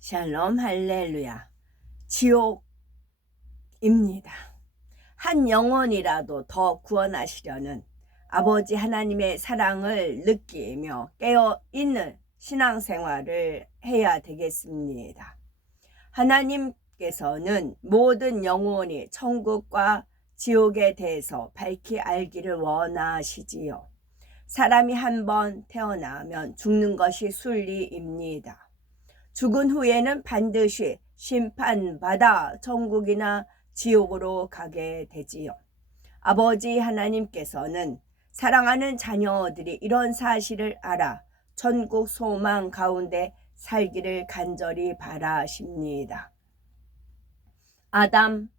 샬롬 할렐루야. 지옥입니다. 한 영혼이라도 더 구원하시려는 아버지 하나님의 사랑을 느끼며 깨어있는 신앙생활을 해야 되겠습니다. 하나님께서는 모든 영혼이 천국과 지옥에 대해서 밝히 알기를 원하시지요. 사람이 한번 태어나면 죽는 것이 순리입니다. 죽은 후에는 반드시 심판받아 천국이나 지옥으로 가게 되지요. 아버지 하나님께서는 사랑하는 자녀들이 이런 사실을 알아 천국 소망 가운데 살기를 간절히 바라십니다. 아담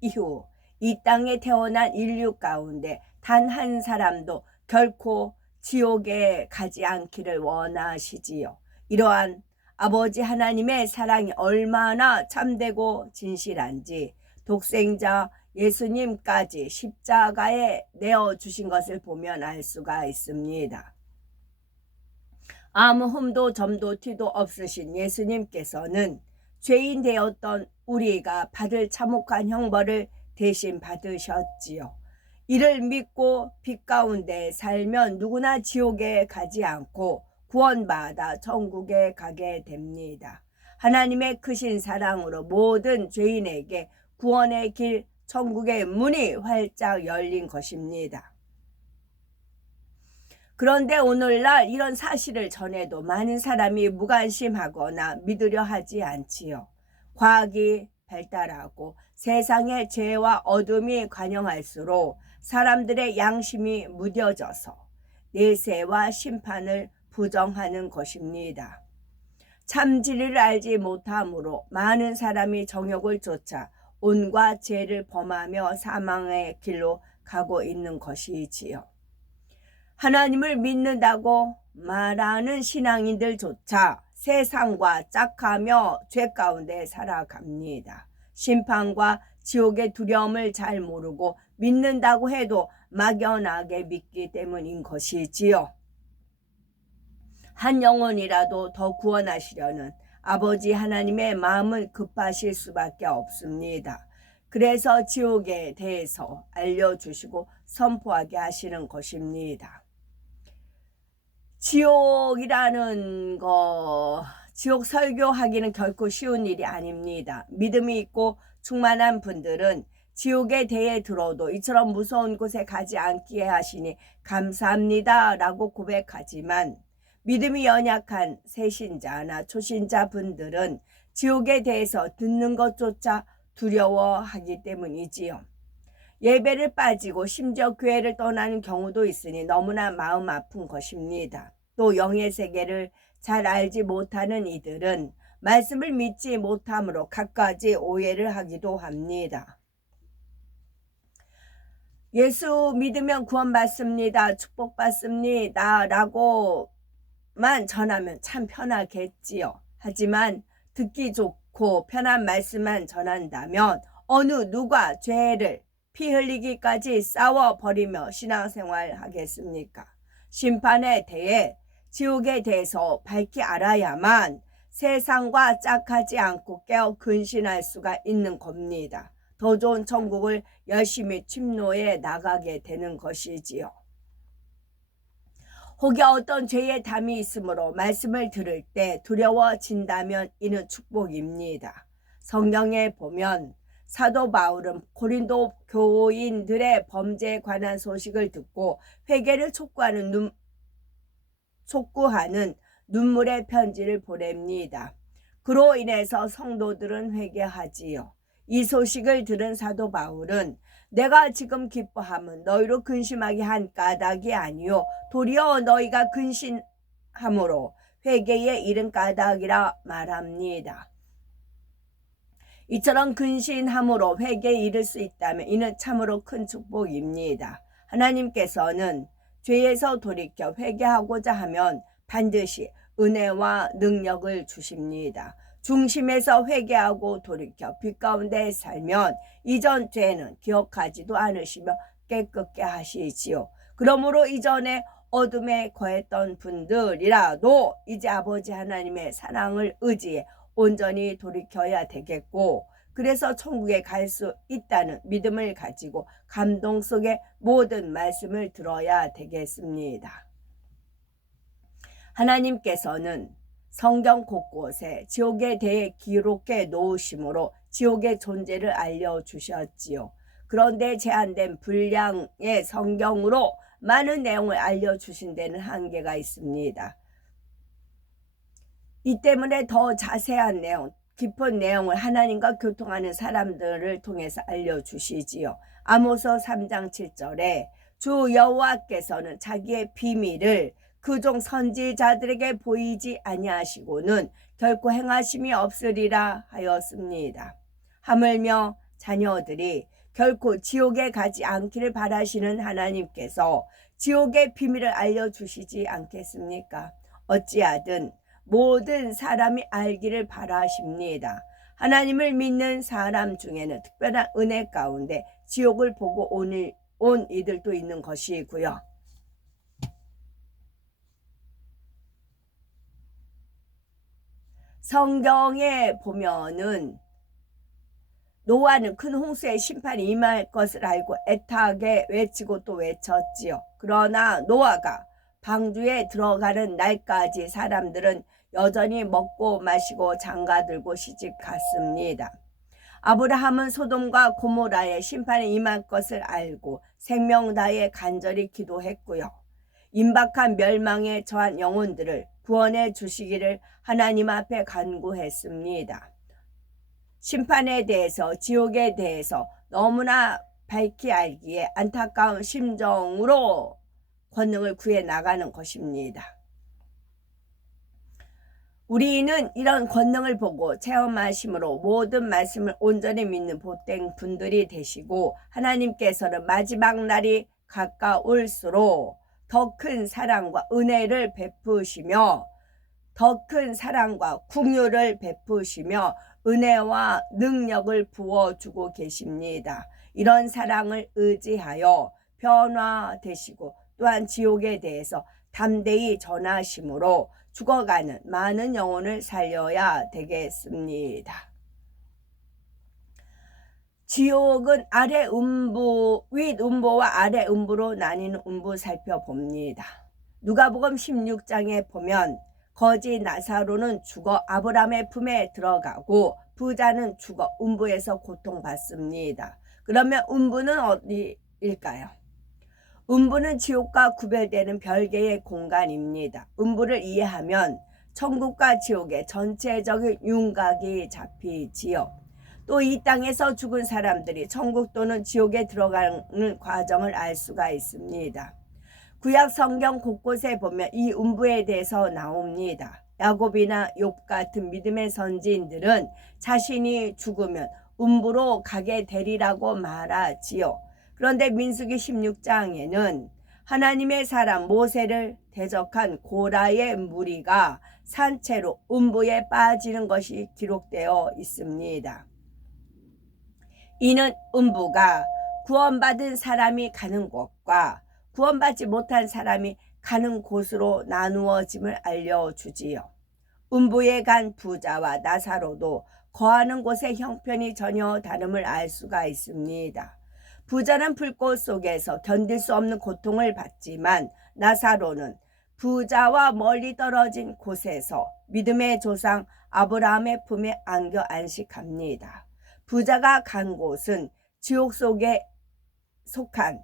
이후 이 땅에 태어난 인류 가운데 단 한 사람도 결코 지옥에 가지 않기를 원하시지요. 이러한 아버지 하나님의 사랑이 얼마나 참되고 진실한지 독생자 예수님까지 십자가에 내어주신 것을 보면 알 수가 있습니다. 아무 흠도 점도 티도 없으신 예수님께서는 죄인 되었던 우리가 받을 참혹한 형벌을 대신 받으셨지요. 이를 믿고 빛 가운데 살면 누구나 지옥에 가지 않고 구원받아 천국에 가게 됩니다. 하나님의 크신 사랑으로 모든 죄인에게 구원의 길, 천국의 문이 활짝 열린 것입니다. 그런데 오늘날 이런 사실을 전해도 많은 사람이 무관심하거나 믿으려 하지 않지요. 과학이 발달하고 세상의 죄와 어둠이 관영할수록 사람들의 양심이 무뎌져서 내세와 심판을 부정하는 것입니다. 참 진리를 알지 못함으로 많은 사람이 정욕을 쫓아 온갖 죄를 범하며 사망의 길로 가고 있는 것이지요. 하나님을 믿는다고 말하는 신앙인들조차 세상과 짝하며 죄 가운데 살아갑니다. 심판과 지옥의 두려움을 잘 모르고 믿는다고 해도 막연하게 믿기 때문인 것이지요. 한 영혼이라도 더 구원하시려는 아버지 하나님의 마음은 급하실 수밖에 없습니다. 그래서 지옥에 대해서 알려주시고 선포하게 하시는 것입니다. 지옥이라는 지옥 설교하기는 결코 쉬운 일이 아닙니다. 믿음이 있고 충만한 분들은 지옥에 대해 들어도 이처럼 무서운 곳에 가지 않게 하시니 감사합니다 라고 고백하지만 믿음이 연약한 새신자나 초신자 분들은 지옥에 대해서 듣는 것조차 두려워하기 때문이지요. 예배를 빠지고 심지어 교회를 떠나는 경우도 있으니 너무나 마음 아픈 것입니다. 또 영의 세계를 잘 알지 못하는 이들은 말씀을 믿지 못함으로 갖가지 오해를 하기도 합니다. 예수 믿으면 구원받습니다. 축복받습니다. 라고만 전하면 참 편하겠지요. 하지만 듣기 좋고 편한 말씀만 전한다면 어느 누가 죄를 피 흘리기까지 싸워버리며 신앙생활 하겠습니까? 심판에 대해 지옥에 대해서 밝히 알아야만 세상과 짝하지 않고 깨어 근신할 수가 있는 겁니다. 더 좋은 천국을 열심히 침노해 나가게 되는 것이지요. 혹여 어떤 죄의 담이 있으므로 말씀을 들을 때 두려워진다면 이는 축복입니다. 성경에 보면 사도 바울은 고린도 교인들의 범죄에 관한 소식을 듣고 회개를 촉구하는 눈물의 편지를 보냅니다. 그로 인해서 성도들은 회개하지요. 이 소식을 들은 사도 바울은 내가 지금 기뻐함은 너희로 근심하게 한 까닭이 아니요 도리어 너희가 근심함으로 회개에 이른 까닭이라 말합니다. 이처럼 근신함으로 회개에 이를 수 있다면 이는 참으로 큰 축복입니다. 하나님께서는 죄에서 돌이켜 회개하고자 하면 반드시 은혜와 능력을 주십니다. 중심에서 회개하고 돌이켜 빛 가운데 살면 이전 죄는 기억하지도 않으시며 깨끗게 하시지요. 그러므로 이전에 어둠에 거했던 분들이라도 이제 아버지 하나님의 사랑을 의지해 온전히 돌이켜야 되겠고, 그래서 천국에 갈 수 있다는 믿음을 가지고 감동 속에 모든 말씀을 들어야 되겠습니다. 하나님께서는 성경 곳곳에 지옥에 대해 기록해 놓으심으로 지옥의 존재를 알려주셨지요. 그런데 제한된 분량의 성경으로 많은 내용을 알려주신 데는 한계가 있습니다. 이 때문에 더 자세한 내용, 깊은 내용을 하나님과 교통하는 사람들을 통해서 알려주시지요. 아모스 3장 7절에 주 여호와께서는 자기의 비밀을 그종 선지자들에게 보이지 아니하시고는 결코 행하심이 없으리라 하였습니다. 하물며 자녀들이 결코 지옥에 가지 않기를 바라시는 하나님께서 지옥의 비밀을 알려주시지 않겠습니까? 어찌하든 모든 사람이 알기를 바라십니다. 하나님을 믿는 사람 중에는 특별한 은혜 가운데 지옥을 보고 온 이들도 있는 것이고요. 성경에 보면은 노아는 큰 홍수의 심판이 임할 것을 알고 애타게 외치고 또 외쳤지요. 그러나 노아가 방주에 들어가는 날까지 사람들은 여전히 먹고 마시고 장가들고 시집 갔습니다. 아브라함은 소돔과 고모라의 심판이 임할 것을 알고 생명 다해 간절히 기도했고요. 임박한 멸망에 처한 영혼들을 구원해 주시기를 하나님 앞에 간구했습니다. 심판에 대해서, 지옥에 대해서 너무나 밝히 알기에 안타까운 심정으로 권능을 구해 나가는 것입니다. 우리는 이런 권능을 보고 체험하심으로 모든 말씀을 온전히 믿는 복된 분들이 되시고, 하나님께서는 마지막 날이 가까울수록 더 큰 사랑과 은혜를 베푸시며, 더 큰 사랑과 긍휼을 베푸시며 은혜와 능력을 부어주고 계십니다. 이런 사랑을 의지하여 변화되시고 또한 지옥에 대해서 담대히 전하심으로 죽어가는 많은 영혼을 살려야 되겠습니다. 지옥은 아래 음부, 윗 음부와 아래 음부로 나뉘는 음부 살펴봅니다. 누가복음 16장에 보면 거지 나사로는 죽어 아브라함의 품에 들어가고 부자는 죽어 음부에서 고통받습니다. 그러면 음부는 어디일까요? 음부는 지옥과 구별되는 별개의 공간입니다. 음부를 이해하면 천국과 지옥의 전체적인 윤곽이 잡히지요. 또 이 땅에서 죽은 사람들이 천국 또는 지옥에 들어가는 과정을 알 수가 있습니다. 구약 성경 곳곳에 보면 이 음부에 대해서 나옵니다. 야곱이나 욥 같은 믿음의 선지인들은 자신이 죽으면 음부로 가게 되리라고 말하지요. 그런데 민수기 16장에는 하나님의 사람 모세를 대적한 고라의 무리가 산채로 음부에 빠지는 것이 기록되어 있습니다. 이는 음부가 구원받은 사람이 가는 곳과 구원받지 못한 사람이 가는 곳으로 나누어짐을 알려주지요. 음부에 간 부자와 나사로도 거하는 곳의 형편이 전혀 다름을 알 수가 있습니다. 부자는 불꽃 속에서 견딜 수 없는 고통을 받지만 나사로는 부자와 멀리 떨어진 곳에서 믿음의 조상 아브라함의 품에 안겨 안식합니다. 부자가 간 곳은 지옥에 속한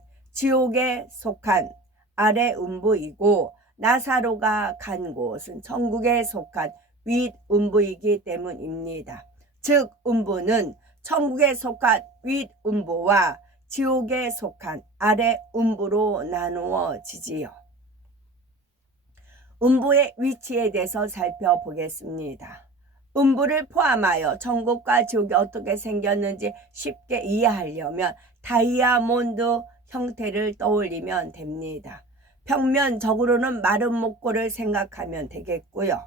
아래 음부이고, 나사로가 간 곳은 천국에 속한 윗 음부이기 때문입니다. 즉 음부는 천국에 속한 윗 음부와 지옥에 속한 아래 음부로 나누어지지요. 음부의 위치에 대해서 살펴보겠습니다. 음부를 포함하여 천국과 지옥이 어떻게 생겼는지 쉽게 이해하려면 다이아몬드 형태를 떠올리면 됩니다. 평면적으로는 마른 목골을 생각하면 되겠고요.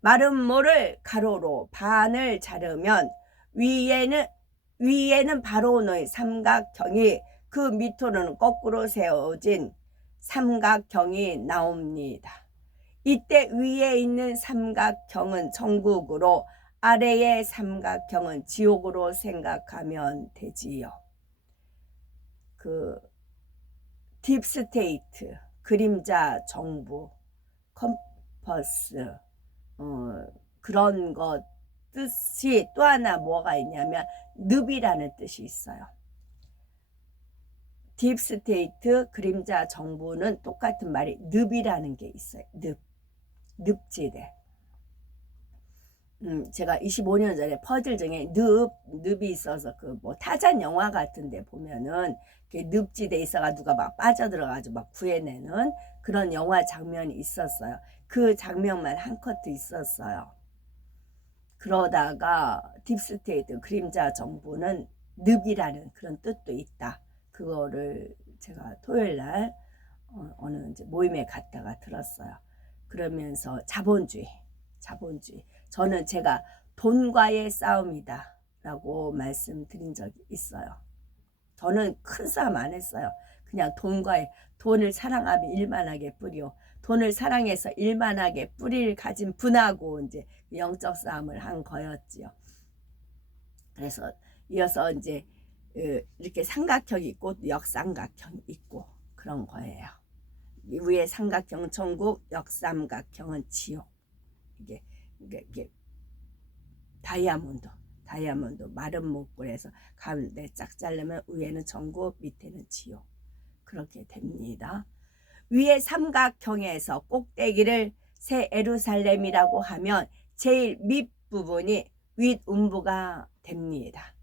마른 모를 가로로 반을 자르면 위에는 바로 놓인 삼각형이, 그 밑으로는 거꾸로 세워진 삼각형이 나옵니다. 이때 위에 있는 삼각형은 천국으로, 아래의 삼각형은 지옥으로 생각하면 되지요. 그 딥스테이트, 그림자 정부, 컴퍼스, 그런 것 뜻이 또 하나 뭐가 있냐면 늪이라는 뜻이 있어요. 딥스테이트, 그림자 정부는 똑같은 말이 늪이라는 게 있어요. 늪지대. 제가 25년 전에 퍼즐 중에 늪이 있어서 그 뭐 타잔 영화 같은데 보면은 늪지대 있어가 누가 막 빠져들어가지고 막 구해내는 그런 영화 장면이 있었어요. 그 장면만 한 커트 있었어요. 그러다가 딥스테이트, 그림자 정부는 늪이라는 그런 뜻도 있다. 그거를 제가 토요일날 어느 이제 모임에 갔다가 들었어요. 그러면서 자본주의. 저는 제가 돈과의 싸움이다 라고 말씀드린 적이 있어요. 저는 큰 싸움 안 했어요. 그냥 돈을 사랑하며 일만하게 뿌려. 돈을 사랑해서 일만하게 뿌리를 가진 분하고 이제 영적 싸움을 한 거였지요. 그래서 이어서 이제 이렇게 삼각형이 있고 역삼각형이 있고 그런 거예요. 위에 삼각형은 천국, 역삼각형은 지옥. 이게 다이아몬드 마른 목걸이에서 가운데 쫙 자르면 위에는 천국, 밑에는 지옥. 그렇게 됩니다. 위에 삼각형에서 꼭대기를 새 예루살렘이라고 하면 제일 밑부분이 윗음부가 됩니다.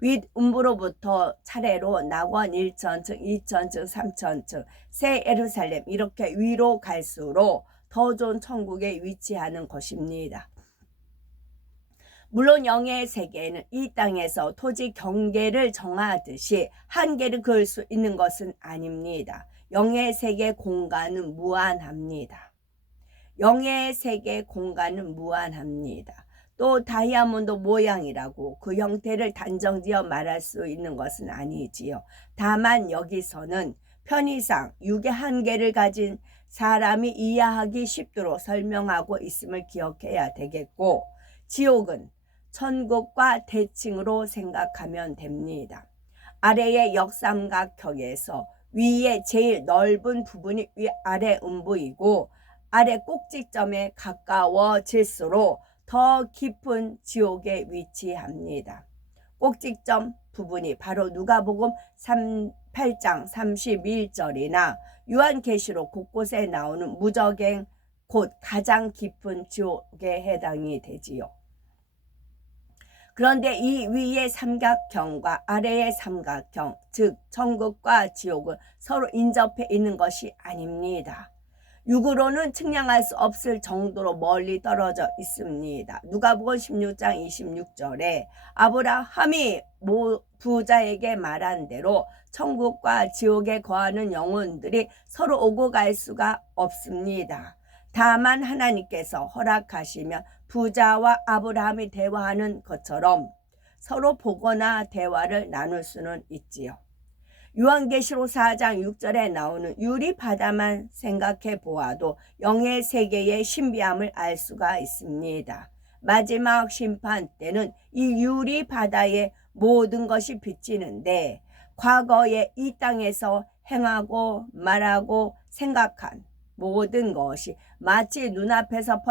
윗음부로부터 차례로 낙원 1천층, 2천층, 3천층, 새 예루살렘 이렇게 위로 갈수록 더 좋은 천국에 위치하는 것입니다. 물론 영의 세계에는 이 땅에서 토지 경계를 정하듯이 한계를 그을 수 있는 것은 아닙니다. 영의 세계 공간은 무한합니다. 영의 세계 공간은 무한합니다. 또 다이아몬드 모양이라고 그 형태를 단정지어 말할 수 있는 것은 아니지요. 다만 여기서는 편의상 육의 한계를 가진 사람이 이해하기 쉽도록 설명하고 있음을 기억해야 되겠고, 지옥은 천국과 대칭으로 생각하면 됩니다. 아래의 역삼각형에서 위에 제일 넓은 부분이 위아래 음부이고 아래 꼭지점에 가까워질수록 더 깊은 지옥에 위치합니다. 꼭지점 부분이 바로 누가복음 8장 31절이나 요한계시록 곳곳에 나오는 무저갱 곧 가장 깊은 지옥에 해당이 되지요. 그런데 이 위의 삼각형과 아래의 삼각형, 즉 천국과 지옥은 서로 인접해 있는 것이 아닙니다. 육으로는 측량할 수 없을 정도로 멀리 떨어져 있습니다. 누가복음 16장 26절에 아브라함이 부자에게 말한 대로 천국과 지옥에 거하는 영혼들이 서로 오고 갈 수가 없습니다. 다만 하나님께서 허락하시면 부자와 아브라함이 대화하는 것처럼 서로 보거나 대화를 나눌 수는 있지요. 요한계시록 4장 6절에 나오는 유리바다만 생각해 보아도 영의 세계의 신비함을 알 수가 있습니다. 마지막 심판 때는 이 유리바다에 모든 것이 비치는데 과거에 이 땅에서 행하고 말하고 생각한 모든 것이 마치 눈앞에서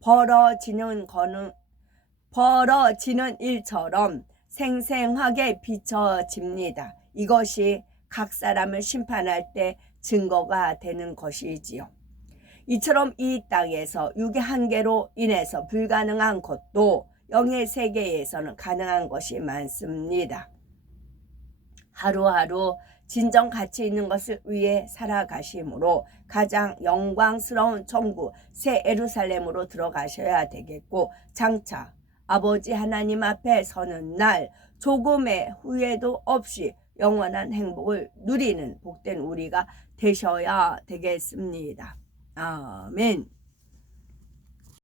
벌어지는 일처럼 생생하게 비춰집니다. 이것이 각 사람을 심판할 때 증거가 되는 것이지요. 이처럼 이 땅에서 육의 한계로 인해서 불가능한 것도 영의 세계에서는 가능한 것이 많습니다. 하루하루 진정 가치 있는 것을 위해 살아가심으로 가장 영광스러운 천국 새 예루살렘으로 들어가셔야 되겠고, 장차 아버지 하나님 앞에 서는 날 조금의 후회도 없이 영원한 행복을 누리는 복된 우리가 되셔야 되겠습니다. 아멘.